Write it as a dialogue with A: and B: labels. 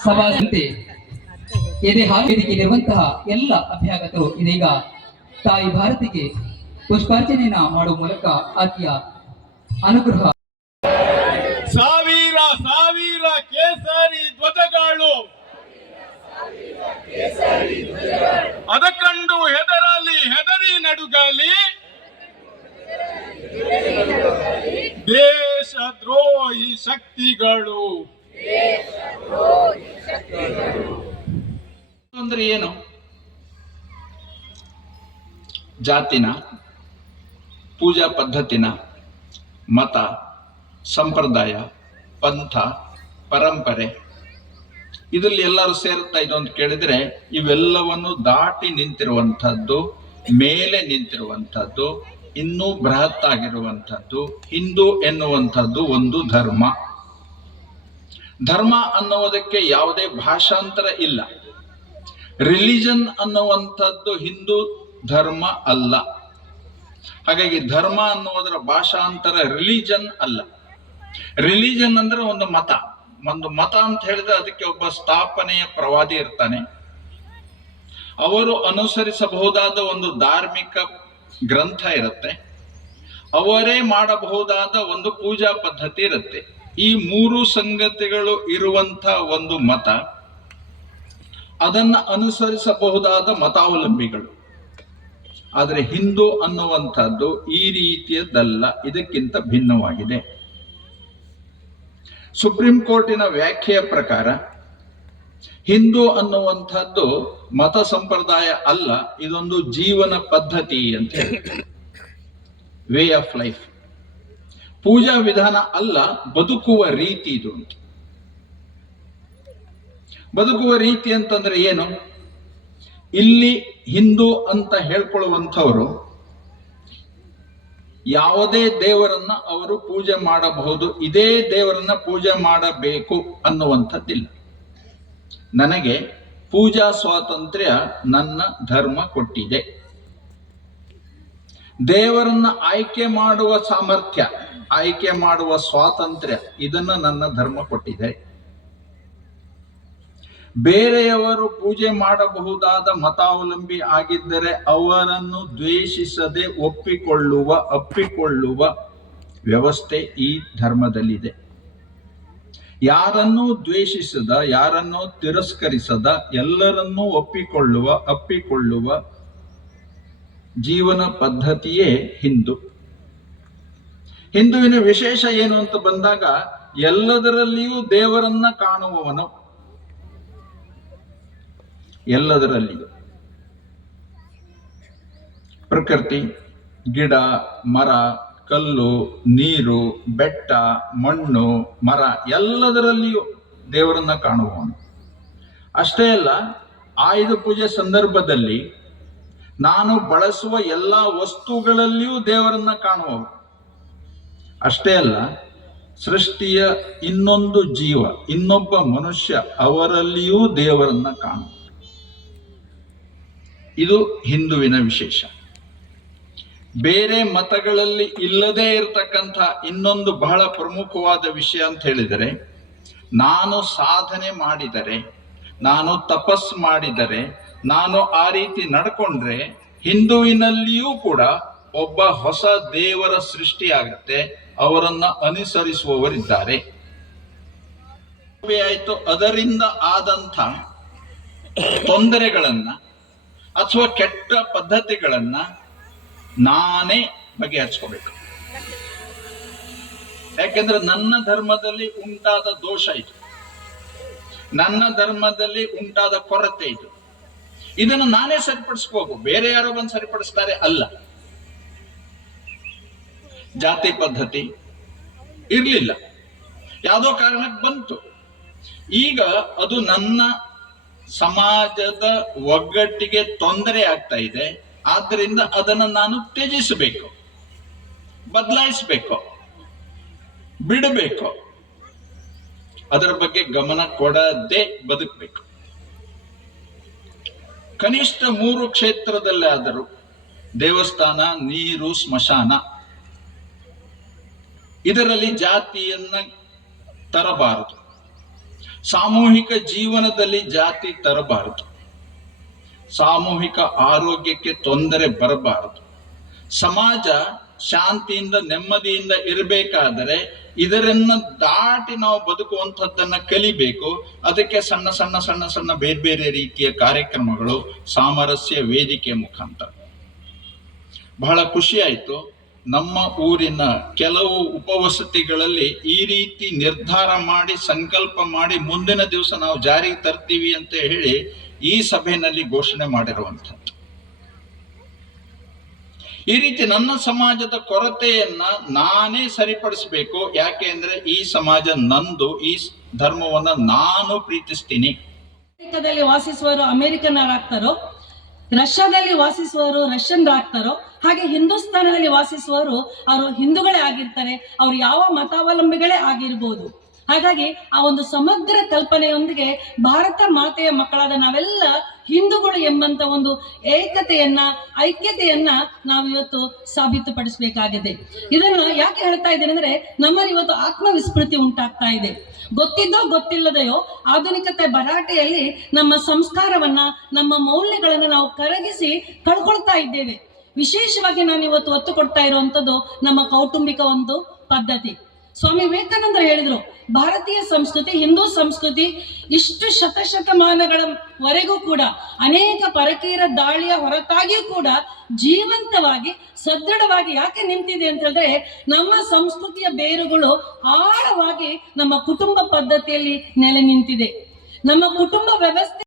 A: ಸಭಾದಂತೆ ಎದೆ ಹಾಲು ವೇದಿಕೆಯಲ್ಲಿರುವಂತಹ ಎಲ್ಲ ಅಭ್ಯಾಗತರು ಇದೀಗ ತಾಯಿ ಭಾರತಿಗೆ ಪುಷ್ಪಾರ್ಚನೆಯನ್ನ ಮಾಡುವ ಮೂಲಕ ಆಕೆಯ ಅನುಗ್ರಹ.
B: ಸಾವಿರ ಸಾವಿರ ಕೇಸರಿ ಧ್ವಜಗಳು! ಅದಕ್ಕಂಡು ಕಂಡು ಹೆದರಲಿ ಹೆದರಿ ನಡುಗಲಿ! ದೇಶ ದ್ರೋಹಿ ಶಕ್ತಿಗಳು.
C: ಅಂದ್ರೆ ಏನು? ಜಾತಿನ, ಪೂಜಾ ಪದ್ಧತಿನ, ಮತ, ಸಂಪ್ರದಾಯ, ಪಂಥ, ಪರಂಪರೆ, ಇದರಲ್ಲಿ ಎಲ್ಲರೂ ಸೇರುತ್ತಾ ಇದು ಅಂತ ಕೇಳಿದ್ರೆ ಇವೆಲ್ಲವನ್ನು ದಾಟಿ ನಿಂತಿರುವಂಥದ್ದು, ಮೇಲೆ ನಿಂತಿರುವಂಥದ್ದು ಇನ್ನೂ ಬೃಹತ್ ಆಗಿರುವಂಥದ್ದು, ಹಿಂದೂ ಎನ್ನುವಂಥದ್ದು ಒಂದು ಧರ್ಮ. ಧರ್ಮ ಅನ್ನುವುದಕ್ಕೆ ಯಾವುದೇ ಭಾಷಾಂತರ ಇಲ್ಲ. ರಿಲಿಜನ್ ಅನ್ನುವಂಥದ್ದು ಹಿಂದೂ ಧರ್ಮ ಅಲ್ಲ. ಹಾಗಾಗಿ ಧರ್ಮ ಅನ್ನುವುದರ ಭಾಷಾಂತರ ರಿಲಿಜನ್ ಅಲ್ಲ. ರಿಲಿಜನ್ ಅಂದ್ರೆ ಒಂದು ಮತ. ಒಂದು ಮತ ಅಂತ ಹೇಳಿದ್ರೆ ಅದಕ್ಕೆ ಒಬ್ಬ ಸ್ಥಾಪನೆಯ ಪ್ರವಾದಿ ಇರ್ತಾನೆ. ಅವರು ಅನುಸರಿಸಬಹುದಾದ ಒಂದು ಧಾರ್ಮಿಕ ಗ್ರಂಥ ಇರುತ್ತೆ. ಅವರೇ ಮಾಡಬಹುದಾದ ಒಂದು ಪೂಜಾ ಪದ್ಧತಿ ಇರುತ್ತೆ. ಈ ಮೂರು ಸಂಗತಿಗಳು ಇರುವಂತ ಒಂದು ಮತ, ಅದನ್ನು ಅನುಸರಿಸಬಹುದಾದ ಮತಾವಲಂಬಿಗಳು. ಆದರೆ ಹಿಂದೂ ಅನ್ನುವಂಥದ್ದು ಈ ರೀತಿಯದ್ದಲ್ಲ, ಇದಕ್ಕಿಂತ ಭಿನ್ನವಾಗಿದೆ. ಸುಪ್ರೀಂ ಕೋರ್ಟಿನ ವ್ಯಾಖ್ಯೆಯ ಪ್ರಕಾರ ಹಿಂದೂ ಅನ್ನುವಂಥದ್ದು ಮತ ಸಂಪ್ರದಾಯ ಅಲ್ಲ, ಇದೊಂದು ಜೀವನ ಪದ್ಧತಿ ಅಂತ ಹೇಳಿ ವೇ ಆಫ್ ಲೈಫ್ ಪೂಜಾ ವಿಧಾನ ಅಲ್ಲ, ಬದುಕುವ ರೀತಿ ಇದು ಬದುಕುವ ರೀತಿ ಅಂತಂದ್ರೆ ಏನು? ಇಲ್ಲಿ ಹಿಂದೂ ಅಂತ ಹೇಳ್ಕೊಳ್ಳುವಂಥವರು ಯಾವುದೇ ದೇವರನ್ನ ಅವರು ಪೂಜೆ ಮಾಡಬಹುದು, ಇದೇ ದೇವರನ್ನ ಪೂಜೆ ಮಾಡಬೇಕು ಅನ್ನುವಂಥದ್ದಿಲ್ಲ. ನನಗೆ ಪೂಜಾ ಸ್ವಾತಂತ್ರ್ಯ ನನ್ನ ಧರ್ಮ ಕೊಟ್ಟಿದೆ. ದೇವರನ್ನ ಆಯ್ಕೆ ಮಾಡುವ ಸಾಮರ್ಥ್ಯ, ಆಯ್ಕೆ ಮಾಡುವ ಸ್ವಾತಂತ್ರ್ಯ, ಇದನ್ನ ನನ್ನ ಧರ್ಮ ಕೊಟ್ಟಿದೆ. ಬೇರೆಯವರು ಪೂಜೆ ಮಾಡಬಹುದಾದ ಮತಾವಲಂಬಿ ಆಗಿದ್ದರೆ ಅವರನ್ನು ದ್ವೇಷಿಸದೆ ಒಪ್ಪಿಕೊಳ್ಳುವ ಅಪ್ಪಿಕೊಳ್ಳುವ ವ್ಯವಸ್ಥೆ ಈ ಧರ್ಮದಲ್ಲಿದೆ. ಯಾರನ್ನೂ ದ್ವೇಷಿಸದ, ಯಾರನ್ನೂ ತಿರಸ್ಕರಿಸದ, ಎಲ್ಲರನ್ನೂ ಒಪ್ಪಿಕೊಳ್ಳುವ, ಅಪ್ಪಿಕೊಳ್ಳುವ ಜೀವನ ಪದ್ಧತಿಯೇ ಹಿಂದೂ. ಹಿಂದುವಿನ ವಿಶೇಷ ಏನು ಅಂತ ಬಂದಾಗ ಎಲ್ಲದರಲ್ಲಿಯೂ ದೇವರನ್ನ ಕಾಣುವವನು. ಎಲ್ಲದರಲ್ಲಿಯೂ. ಪ್ರಕೃತಿ, ಗಿಡ, ಮರ ಕಲ್ಲು, ನೀರು, ಬೆಟ್ಟ, ಮಣ್ಣು, ಮರ ಎಲ್ಲದರಲ್ಲಿಯೂ ದೇವರನ್ನ ಕಾಣುವವನು. ಅಷ್ಟೇ ಅಲ್ಲ, ಆಯುಧ ಪೂಜೆ ಸಂದರ್ಭದಲ್ಲಿ ನಾನು ಬಳಸುವ ಎಲ್ಲ ವಸ್ತುಗಳಲ್ಲಿಯೂ ದೇವರನ್ನ ಕಾಣುವವನು. ಅಷ್ಟೇ ಅಲ್ಲ, ಸೃಷ್ಟಿಯ ಇನ್ನೊಂದು ಜೀವ, ಇನ್ನೊಬ್ಬ ಮನುಷ್ಯ ಅವರಲ್ಲಿಯೂ ದೇವರನ್ನ ಕಾಣುವ ಇದು ಹಿಂದುವಿನ ವಿಶೇಷ. ಬೇರೆ ಮತಗಳಲ್ಲಿ ಇಲ್ಲದೇ ಇರತಕ್ಕಂಥ ಇನ್ನೊಂದು ಬಹಳ ಪ್ರಮುಖವಾದ ವಿಷಯ ಅಂತ ಹೇಳಿದರೆ, ನಾನು ಸಾಧನೆ ಮಾಡಿದರೆ, ನಾನು ತಪಸ್ ಮಾಡಿದರೆ, ನಾನು ಆ ರೀತಿ ನಡ್ಕೊಂಡ್ರೆ ಹಿಂದುವಿನಲ್ಲಿಯೂ ಕೂಡ ಒಬ್ಬ ಹೊಸ ದೇವರ ಸೃಷ್ಟಿಯಾಗುತ್ತೆ, ಅವರನ್ನ ಅನುಸರಿಸುವವರಿದ್ದಾರೆ. ಆಯ್ತು, ಅದರಿಂದ ಆದಂಥ ತೊಂದರೆಗಳನ್ನ ಅಥವಾ ಕೆಟ್ಟ ಪದ್ಧತಿಗಳನ್ನ ನಾನೇ ಬಗೆಹರಿಸ್ಕೋಬೇಕು. ಯಾಕೆಂದ್ರೆ ನನ್ನ ಧರ್ಮದಲ್ಲಿ ಉಂಟಾದ ದೋಷ ಇದು. ನನ್ನ ಧರ್ಮದಲ್ಲಿ ಉಂಟಾದ ಕೊರತೆ ಇದು. ಇದನ್ನು ನಾನೇ ಸರಿಪಡಿಸ್ಕೋಬೇಕು. ಬೇರೆ ಯಾರೋ ಬಂದು ಸರಿಪಡಿಸ್ತಾರೆ ಅಲ್ಲ. ಜಾತಿ ಪದ್ಧತಿ ಇರ್ಲಿಲ್ಲ. ಯಾವುದೋ ಕಾರಣಕ್ಕೆ ಬಂತು. ಈಗ ಅದು ನನ್ನ ಸಮಾಜದ ಒಗ್ಗಟ್ಟಿಗೆ ತೊಂದರೆ ಆಗ್ತಾ ಇದೆ. ಆದ್ದರಿಂದ ಅದನ್ನು ನಾನು ತ್ಯಜಿಸಬೇಕು, ಬದಲಾಯಿಸಬೇಕು, ಬಿಡಬೇಕು. ಅದರ ಬಗ್ಗೆ ಗಮನ ಕೊಡದೆ ಬದುಕಬೇಕು. ಕನಿಷ್ಠ ಮೂರು ಕ್ಷೇತ್ರದಲ್ಲೇ ಆದರೂ ದೇವಸ್ಥಾನ, ನೀರು, ಸ್ಮಶಾನ, ಇದರಲ್ಲಿ ಜಾತಿಯನ್ನ ತರಬಾರದು. ಸಾಮೂಹಿಕ ಜೀವನದಲ್ಲಿ ಜಾತಿ ತರಬಾರದು. ಸಾಮೂಹಿಕ ಆರೋಗ್ಯಕ್ಕೆ ತೊಂದರೆ ಬರಬಾರದು. ಸಮಾಜ ಶಾಂತಿಯಿಂದ, ನೆಮ್ಮದಿಯಿಂದ ಇರಬೇಕಾದರೆ ಇದರನ್ನ ದಾಟಿ ನಾವು ಬದುಕುವಂಥದ್ದನ್ನ ಕಲಿಬೇಕು. ಅದಕ್ಕೆ ಸಣ್ಣ ಸಣ್ಣ ಸಣ್ಣ ಸಣ್ಣ ಬೇರೆ ಬೇರೆ ರೀತಿಯ ಕಾರ್ಯಕ್ರಮಗಳು ಸಾಮರಸ್ಯ ವೇದಿಕೆ ಮುಖಾಂತರ. ಬಹಳ ಖುಷಿ ಆಯ್ತು. ನಮ್ಮ ಊರಿನ ಕೆಲವು ಉಪವಸತಿಗಳಲ್ಲಿ ಈ ರೀತಿ ನಿರ್ಧಾರ ಮಾಡಿ, ಸಂಕಲ್ಪ ಮಾಡಿ ಮುಂದಿನ ದಿವಸ ನಾವು ಜಾರಿಗೆ ತರ್ತೀವಿ ಅಂತ ಹೇಳಿ ಈ ಸಭೆಯಲ್ಲಿ ಘೋಷಣೆ ಮಾಡಿರುವಂಥದ್ದು. ಈ ರೀತಿ ನನ್ನ ಸಮಾಜದ ಕೊರತೆಯನ್ನ ನಾನೇ ಸರಿಪಡಿಸಬೇಕು. ಯಾಕೆ ಅಂದ್ರೆ ಈ ಸಮಾಜ ನಂದು, ಈ ಧರ್ಮವನ್ನ ನಾನು ಪ್ರೀತಿಸ್ತೀನಿ.
D: ಅಮೆರಿಕದಲ್ಲಿ ವಾಸಿಸುವವರು ಅಮೆರಿಕನ್ನರಾಗ್ತಾರೋ ರಷ್ಯಾದಲ್ಲಿ ವಾಸಿಸುವವರು ರಷ್ಯನ್ರಾಗ್ತಾರೋ ಹಾಗೆ ಹಿಂದೂಸ್ತಾನದಲ್ಲಿ ವಾಸಿಸುವವರು ಅವರು ಹಿಂದೂಗಳೇ ಆಗಿರ್ತಾರೆ. ಅವ್ರು ಯಾವ ಮತಾವಲಂಬಿಗಳೇ ಆಗಿರ್ಬೋದು. ಹಾಗಾಗಿ ಆ ಒಂದು ಸಮಗ್ರ ಕಲ್ಪನೆಯೊಂದಿಗೆ ಭಾರತ ಮಾತೆಯ ಮಕ್ಕಳಾದ ನಾವೆಲ್ಲ ಹಿಂದೂಗಳು ಎಂಬಂತ ಒಂದು ಏಕತೆಯನ್ನ, ಐಕ್ಯತೆಯನ್ನ ನಾವು ಇವತ್ತು ಸಾಬೀತುಪಡಿಸಬೇಕಾಗಿದೆ. ಇದನ್ನ ಯಾಕೆ ಹೇಳ್ತಾ ಇದ್ದೇನೆ ಅಂದ್ರೆ ನಮ್ಮಲ್ಲಿ ಇವತ್ತು ಆತ್ಮವಿಸ್ಮೃತಿ ಉಂಟಾಗ್ತಾ ಇದೆ. ಗೊತ್ತಿದ್ದೋ ಗೊತ್ತಿಲ್ಲದೆಯೋ ಆಧುನಿಕತೆ ಭರಾಟೆಯಲ್ಲಿ ನಮ್ಮ ಸಂಸ್ಕಾರವನ್ನ, ನಮ್ಮ ಮೌಲ್ಯಗಳನ್ನ ನಾವು ಕರಗಿಸಿ ಕಳ್ಕೊಳ್ತಾ ಇದ್ದೇವೆ. ವಿಶೇಷವಾಗಿ ನಾನು ಇವತ್ತು ಒತ್ತು ಕೊಡ್ತಾ ಇರುವಂತದ್ದು ನಮ್ಮ ಕೌಟುಂಬಿಕ ಒಂದು ಪದ್ಧತಿ. ಸ್ವಾಮಿ ವಿವೇಕಾನಂದರು ಹೇಳಿದ್ರು, ಭಾರತೀಯ ಸಂಸ್ಕೃತಿ, ಹಿಂದೂ ಸಂಸ್ಕೃತಿ ಇಷ್ಟು ಶತಶತಮಾನಗಳವರೆಗೂ ಕೂಡ ಅನೇಕ ಪರಕೀಯರ ದಾಳಿಯ ಹೊರತಾಗಿಯೂ ಕೂಡ ಜೀವಂತವಾಗಿ, ಸದೃಢವಾಗಿ ಯಾಕೆ ನಿಂತಿದೆ ಅಂತ ಹೇಳಿದ್ರೆ, ನಮ್ಮ ಸಂಸ್ಕೃತಿಯ ಬೇರುಗಳು ಆಳವಾಗಿ ನಮ್ಮ ಕುಟುಂಬ ಪದ್ಧತಿಯಲ್ಲಿ ನೆಲೆ ನಿಂತಿದೆ. ನಮ್ಮ ಕುಟುಂಬ ವ್ಯವಸ್ಥೆ